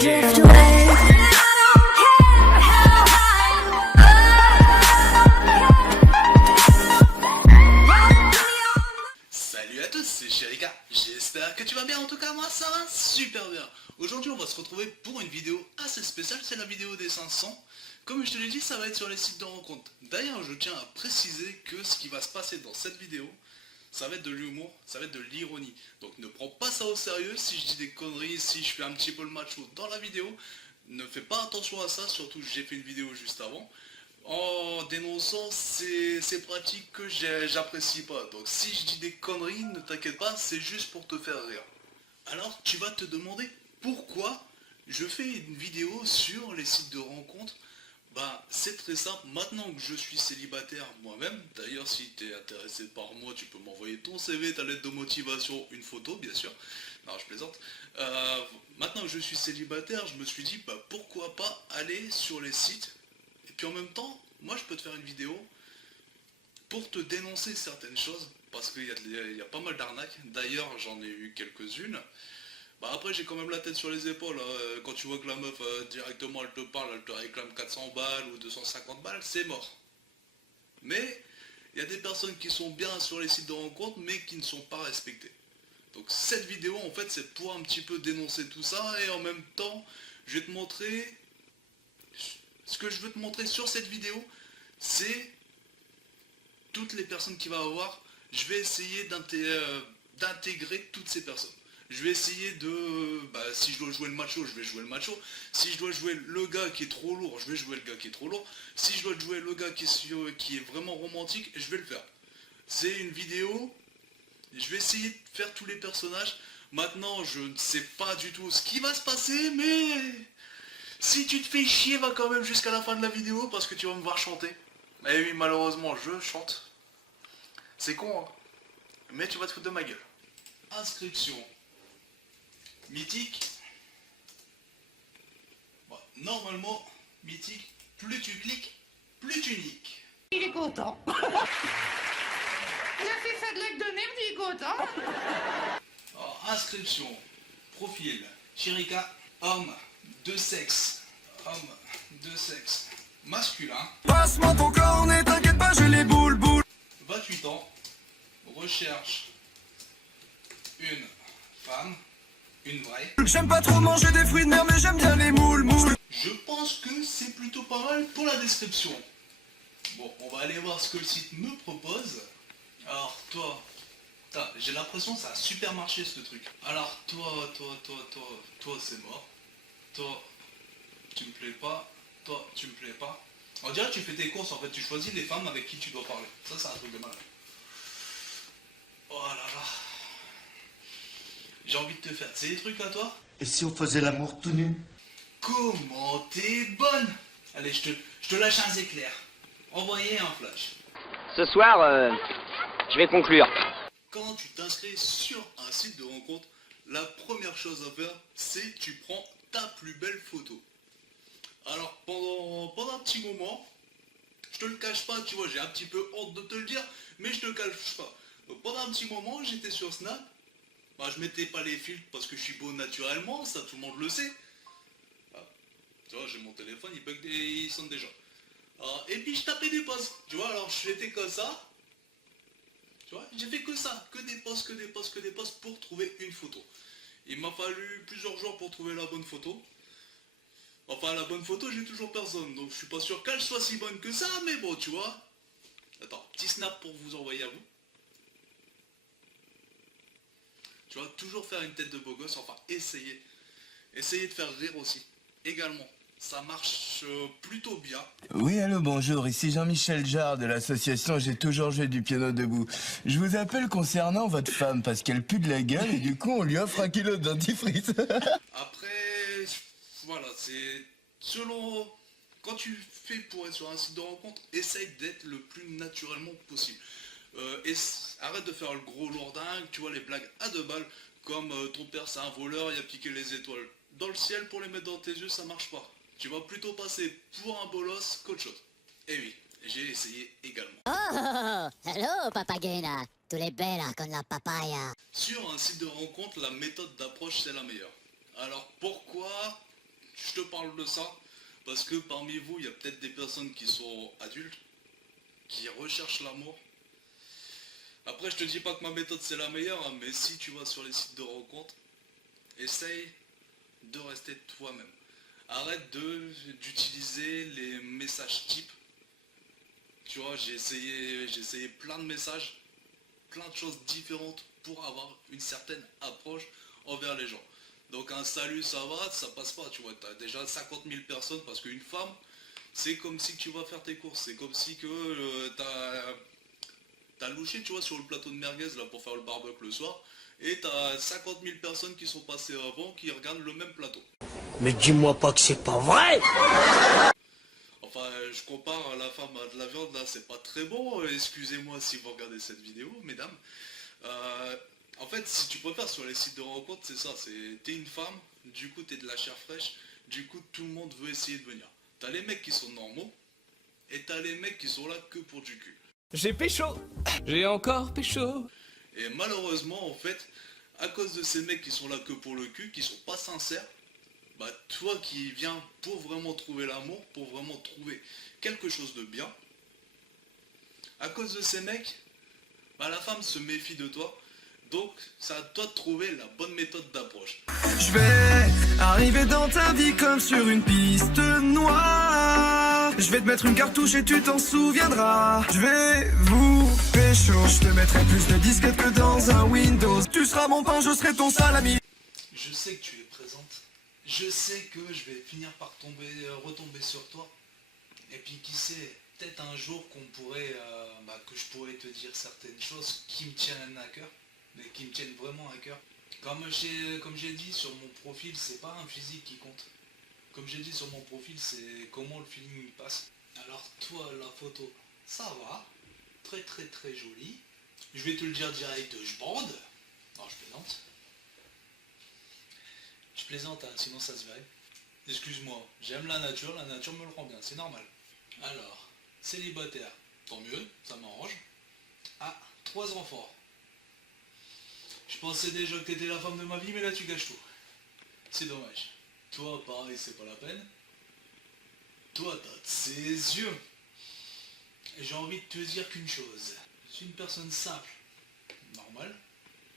drift away. Salut à tous, c'est Chérika, j'espère que tu vas bien, en tout cas moi ça va super bien. Aujourd'hui on va se retrouver pour une vidéo assez spéciale, c'est la vidéo des 500. Comme je te l'ai dit, ça va être sur les sites de rencontres. D'ailleurs je tiens à préciser que ce qui va se passer dans cette vidéo, ça va être de l'humour, ça va être de l'ironie. Donc ne prends pas ça au sérieux, si je dis des conneries, si je fais un petit peu le macho dans la vidéo, ne fais pas attention à ça, surtout j'ai fait une vidéo juste avant. En dénonçant ces pratiques que j'apprécie pas. Donc si je dis des conneries, ne t'inquiète pas, c'est juste pour te faire rire. Alors tu vas te demander pourquoi je fais une vidéo sur les sites de rencontres. Bah c'est très simple, maintenant que je suis célibataire moi-même, d'ailleurs si tu es intéressé par moi tu peux m'envoyer ton CV, ta lettre de motivation, une photo bien sûr, non je plaisante. Maintenant que je suis célibataire, je me suis dit bah pourquoi pas aller sur les sites. Et puis en même temps, moi je peux te faire une vidéo pour te dénoncer certaines choses, parce qu'il y a pas mal d'arnaques, d'ailleurs j'en ai eu quelques-unes. Bah après j'ai quand même la tête sur les épaules, hein. Quand tu vois que la meuf directement elle te parle, elle te réclame 400 balles ou 250 balles, c'est mort. Mais il y a des personnes qui sont bien sur les sites de rencontres mais qui ne sont pas respectées. Donc cette vidéo en fait c'est pour un petit peu dénoncer tout ça et en même temps je vais te montrer... Ce que je veux te montrer sur cette vidéo, c'est toutes les personnes qu'il va avoir. Je vais essayer d'intégrer toutes ces personnes. Je vais essayer de... Bah, si je dois jouer le macho, je vais jouer le macho. Si je dois jouer le gars qui est trop lourd, je vais jouer le gars qui est trop lourd. Si je dois jouer le gars qui est vraiment romantique, je vais le faire. C'est une vidéo, je vais essayer de faire tous les personnages. Maintenant, je ne sais pas du tout ce qui va se passer, mais... Si tu te fais chier, va quand même jusqu'à la fin de la vidéo parce que tu vas me voir chanter. Et oui, malheureusement, je chante. C'est con, hein. Mais tu vas te foutre de ma gueule. Inscription. Mythique. Bon, normalement, mythique, plus tu cliques, plus tu niques. Il est content. Il a fait ça de l'acte de merde, il est content. Alors, inscription. Profil. Chérika, homme. De sexe, homme, de sexe, masculin. Passe-moi ton cornet, t'inquiète pas, j'ai les boules. 28 ans, recherche une femme, une vraie. J'aime pas trop manger des fruits de mer, mais j'aime bien les moules. Je pense que c'est plutôt pas mal pour la description. Bon, on va aller voir ce que le site me propose. Alors toi, j'ai l'impression que ça a super marché ce truc. Alors toi, c'est mort. Toi, tu me plais pas. Toi, tu me plais pas. On dirait que tu fais tes courses, en fait. Tu choisis les femmes avec qui tu dois parler. Ça, c'est un truc de malade. Oh là là. J'ai envie de te faire. C'est des trucs à toi? Et si on faisait l'amour tout nu? Comment t'es bonne? Allez, je te lâche un éclair. Envoyez un flash. Ce soir, je vais conclure. Quand tu t'inscris sur un site de rencontre, la première chose à faire, c'est tu prends ta plus belle photo. Alors pendant un petit moment, je te le cache pas, tu vois, j'ai un petit peu honte de te le dire, mais je te le cache pas. Donc, pendant un petit moment, j'étais sur Snap, bah, je mettais pas les filtres parce que je suis beau naturellement, ça tout le monde le sait. Ah, tu vois, j'ai mon téléphone, il bug, il sonne déjà. Ah, et puis je tapais des posts, tu vois, alors j'étais comme ça. Tu vois, j'ai fait que ça, que des posts pour trouver une photo. Il m'a fallu plusieurs jours pour trouver la bonne photo. Enfin, la bonne photo, j'ai toujours personne, donc je suis pas sûr qu'elle soit si bonne que ça, mais bon, tu vois. Attends, petit snap pour vous envoyer à vous. Tu vois, toujours faire une tête de beau gosse, enfin, essayer. Essayez de faire rire aussi, également. Ça marche plutôt bien. Oui, allô, bonjour, ici Jean-Michel Jarre de l'association J'ai toujours joué du piano debout. Je vous appelle concernant votre femme parce qu'elle pue de la gueule et du coup on lui offre 1 kilo de dentifrice. Après, voilà, c'est selon... Quand tu fais pour être sur un site de rencontre, essaye d'être le plus naturellement possible. Arrête de faire le gros lourdingue, tu vois, les blagues à 2 balles, comme ton père c'est un voleur, il a piqué les étoiles dans le ciel pour les mettre dans tes yeux, ça marche pas. Tu vas plutôt passer pour un bolos qu'autre chose. Et oui, j'ai essayé également. Oh, hello papagena, tu l'es bella con la papaya. Sur un site de rencontre, la méthode d'approche c'est la meilleure. Alors pourquoi je te parle de ça parce que parmi vous, il y a peut-être des personnes qui sont adultes, qui recherchent l'amour. Après, je te dis pas que ma méthode c'est la meilleure, hein, mais si tu vas sur les sites de rencontres, essaye de rester toi-même. Arrête d'utiliser les messages types. Tu vois, j'ai essayé plein de messages, plein de choses différentes pour avoir une certaine approche envers les gens. Donc un salut, ça va, ça passe pas, tu vois, t'as déjà 50 000 personnes parce qu'une femme, c'est comme si tu vas faire tes courses, c'est comme si que t'as louché, tu vois, sur le plateau de merguez là pour faire le barbecue le soir, et t'as 50 000 personnes qui sont passées avant qui regardent le même plateau. Mais dis-moi pas que c'est pas vrai! Enfin, je compare la femme à de la viande, là, c'est pas très bon, excusez-moi si vous regardez cette vidéo, mesdames. En fait, si tu préfères sur les sites de rencontres, c'est ça, t'es une femme, du coup t'es de la chair fraîche, du coup tout le monde veut essayer de venir. T'as les mecs qui sont normaux, et t'as les mecs qui sont là que pour du cul. J'ai pécho. J'ai encore pécho. Et malheureusement, en fait, à cause de ces mecs qui sont là que pour le cul, qui sont pas sincères, bah toi qui viens pour vraiment trouver l'amour, pour vraiment trouver quelque chose de bien, à cause de ces mecs, bah la femme se méfie de toi, donc c'est à toi de trouver la bonne méthode d'approche. Je vais arriver dans ta vie comme sur une piste noire. Je vais te mettre une cartouche et tu t'en souviendras. Je vais vous pécho, je te mettrai plus de disquettes que dans un Windows. Tu seras mon pain, je serai ton salami. Je sais que tu es présente. Je sais que je vais finir par retomber sur toi. Et puis qui sait, peut-être un jour que je pourrais te dire certaines choses qui me tiennent à cœur, mais qui me tiennent vraiment à cœur. Comme j'ai dit sur mon profil, c'est pas un physique qui compte. Comme j'ai dit sur mon profil, c'est comment le feeling passe. Alors toi, la photo, ça va, très très très jolie. Je vais te le dire direct, je bande. Non, je plaisante. Je plaisante, hein, sinon ça se verrait. Excuse-moi, j'aime la nature me le rend bien, c'est normal. Alors, célibataire, tant mieux, ça m'arrange. Ah, 3 enfants. Je pensais déjà que t'étais la femme de ma vie, mais là tu gâches tout. C'est dommage. Toi, pareil, c'est pas la peine. Toi, t'as de ces yeux. Et j'ai envie de te dire qu'une chose. Je suis une personne simple. Normal.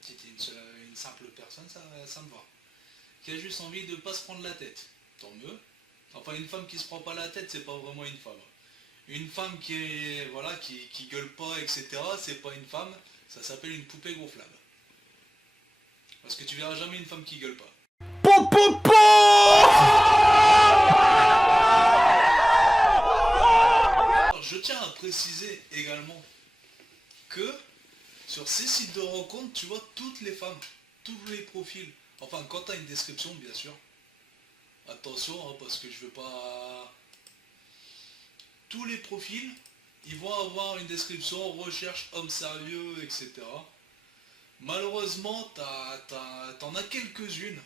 Si t'es une simple personne, ça me va. Qui a juste envie de pas se prendre la tête. Tant mieux. Enfin, une femme qui se prend pas la tête, c'est pas vraiment une femme. Une femme qui est, voilà, qui gueule pas, etc., c'est pas une femme, ça s'appelle une poupée gonflable. Parce que tu verras jamais une femme qui gueule pas. Alors, je tiens à préciser également que sur ces sites de rencontres, tu vois toutes les femmes, tous les profils. Enfin, quand tu as une description, bien sûr. Attention, hein, parce que je veux pas... Tous les profils, ils vont avoir une description, recherche homme sérieux, etc. Malheureusement, t'en as quelques-unes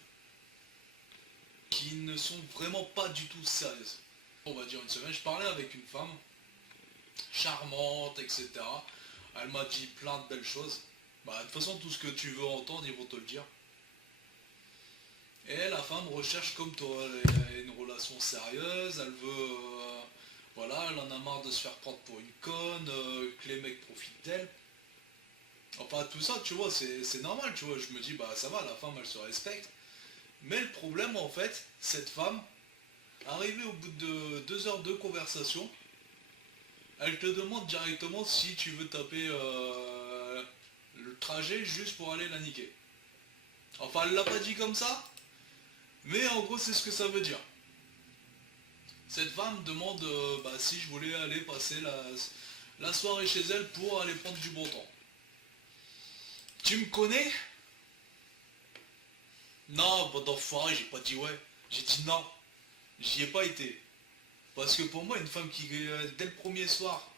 qui ne sont vraiment pas du tout sérieuses. On va dire une semaine, je parlais avec une femme charmante, etc. Elle m'a dit plein de belles choses. Bah, de toute façon, tout ce que tu veux entendre, ils vont te le dire. Et la femme recherche comme toi, elle a une relation sérieuse, elle veut... voilà, elle en a marre de se faire prendre pour une conne, que les mecs profitent d'elle. Enfin tout ça, tu vois, c'est normal, tu vois, je me dis, bah ça va, la femme elle se respecte. Mais le problème en fait, cette femme, arrivée au bout de 2 heures de conversation, elle te demande directement si tu veux taper le trajet juste pour aller la niquer. Enfin elle l'a pas dit comme ça, mais en gros c'est ce que ça veut dire. Cette femme demande si je voulais aller passer la soirée chez elle pour aller prendre du bon temps. Tu me connais? Non, bon d'enfoiré, j'ai pas dit ouais. J'ai dit non. J'y ai pas été. Parce que pour moi, une femme qui, dès le premier soir,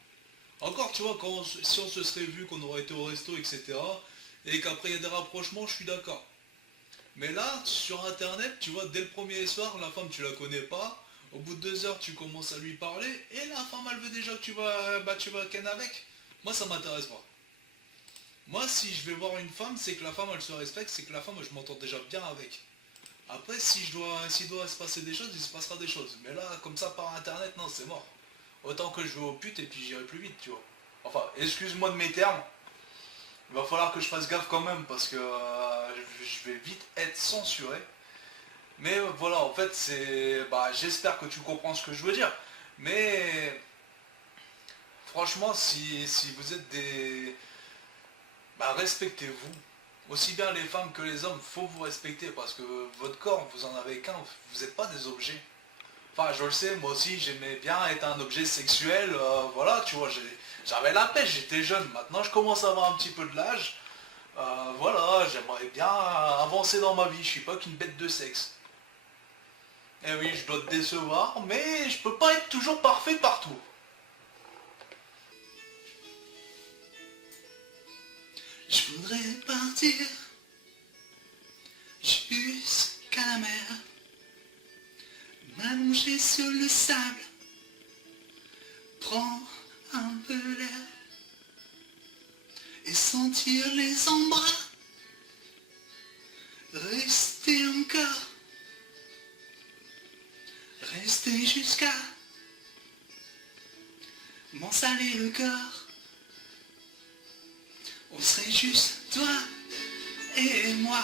encore tu vois, si on se serait vu, qu'on aurait été au resto, etc., et qu'après il y a des rapprochements, je suis d'accord. Mais là, sur internet, tu vois, dès le premier soir, la femme tu la connais pas, au bout de 2 heures tu commences à lui parler, et la femme elle veut déjà que tu vas ken avec. Moi ça m'intéresse pas. Moi si je vais voir une femme, c'est que la femme elle se respecte, c'est que la femme je m'entends déjà bien avec. Après, s'il doit se passer des choses, il se passera des choses. Mais là, comme ça, par internet, non, c'est mort. Autant que je vais aux putes et puis j'irai plus vite, tu vois. Enfin, excuse-moi de mes termes. Il va falloir que je fasse gaffe quand même parce que je vais vite être censuré. Mais voilà, en fait, c'est... Bah, j'espère que tu comprends ce que je veux dire. Mais... Franchement, si vous êtes des... Bah, respectez-vous. Aussi bien les femmes que les hommes, faut vous respecter parce que votre corps, vous en avez qu'un, vous n'êtes pas des objets. Enfin, je le sais, moi aussi, j'aimais bien être un objet sexuel, voilà, tu vois, j'avais la pêche, j'étais jeune. Maintenant, je commence à avoir un petit peu de l'âge. Voilà, j'aimerais bien avancer dans ma vie, je suis pas qu'une bête de sexe. Et oui, je dois te décevoir, mais je peux pas être toujours parfait partout. Je voudrais partir jusqu'à la mer, m'allonger sur le sable, prendre un peu l'air et sentir les embruns, rester encore, rester jusqu'à m'en saler le corps. On serait juste toi et moi,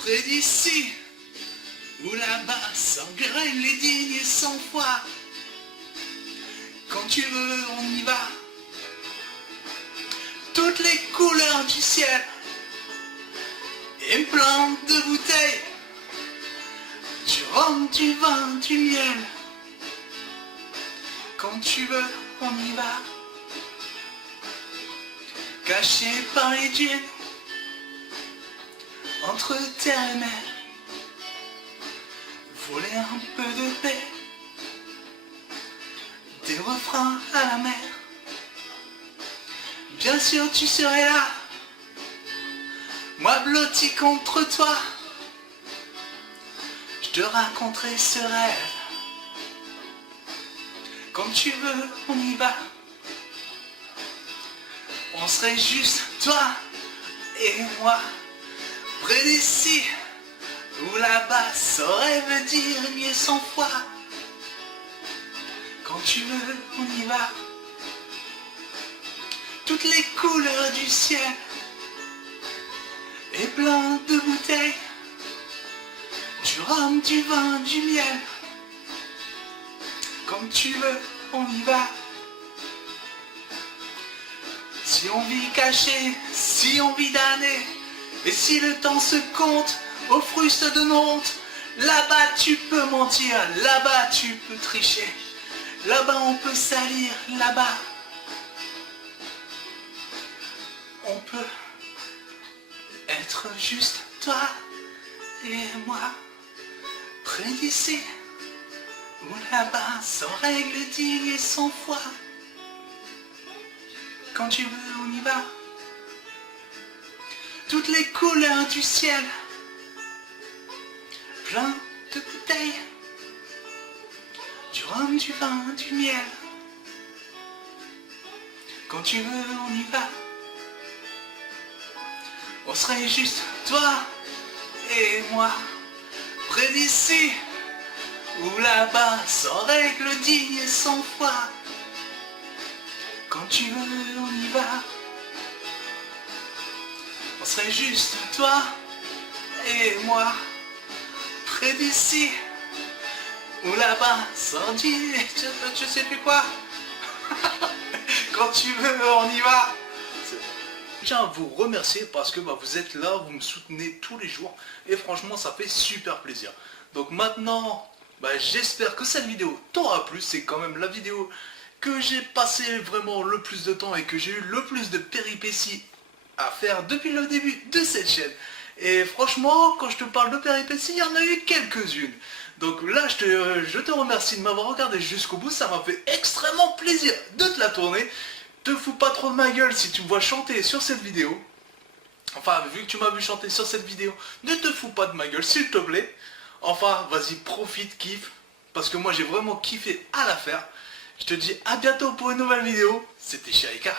près d'ici, ou là-bas, s'engueulent les dignes et sans foi. Quand tu veux, on y va. Toutes les couleurs du ciel, et plein de bouteilles, du rhum, du vin, du miel. Quand tu veux, on y va. Caché par les dunes, entre terre et mer, voler un peu de paix, des refrains à la mer. Bien sûr tu serais là, moi blotti contre toi, je te raconterai ce rêve. Comme tu veux, on y va. On serait juste toi et moi, près d'ici ou là-bas, ça rêve dire mieux sans foi. Quand tu veux, on y va. Toutes les couleurs du ciel et plein de bouteilles, du rhum, du vin, du miel. Comme tu veux, on y va. Si on vit caché, si on vit damné, et si le temps se compte aux frustes de nos hontes, là-bas tu peux mentir, là-bas tu peux tricher, là-bas on peut salir, là-bas on peut être juste toi et moi, près d'ici ou là-bas, sans règle digne et sans foi. Quand tu veux, on y va. Toutes les couleurs du ciel, plein de bouteilles, du rhum, du vin, du miel. Quand tu veux, on y va. On serait juste toi et moi, près d'ici ou là-bas, sans règle digne et sans foi. Quand tu veux, on y va. On serait juste toi et moi, près d'ici ou là-bas, sans dire, je sais plus quoi. Quand tu veux, on y va. Je tiens à vous remercier parce que vous êtes là, vous me soutenez tous les jours et franchement ça fait super plaisir. Donc maintenant, j'espère que cette vidéo t'aura plu. C'est quand même la vidéo que j'ai passé vraiment le plus de temps et que j'ai eu le plus de péripéties à faire depuis le début de cette chaîne. Et franchement, quand je te parle de péripéties, il y en a eu quelques-unes. Donc là, je te remercie de m'avoir regardé jusqu'au bout. Ça m'a fait extrêmement plaisir de te la tourner. Te fous pas trop de ma gueule si tu me vois chanter sur cette vidéo. Enfin, vu que tu m'as vu chanter sur cette vidéo, ne te fous pas de ma gueule, s'il te plaît. Enfin, vas-y, profite, kiffe. Parce que moi, j'ai vraiment kiffé à la faire. Je te dis à bientôt pour une nouvelle vidéo. C'était Sherika.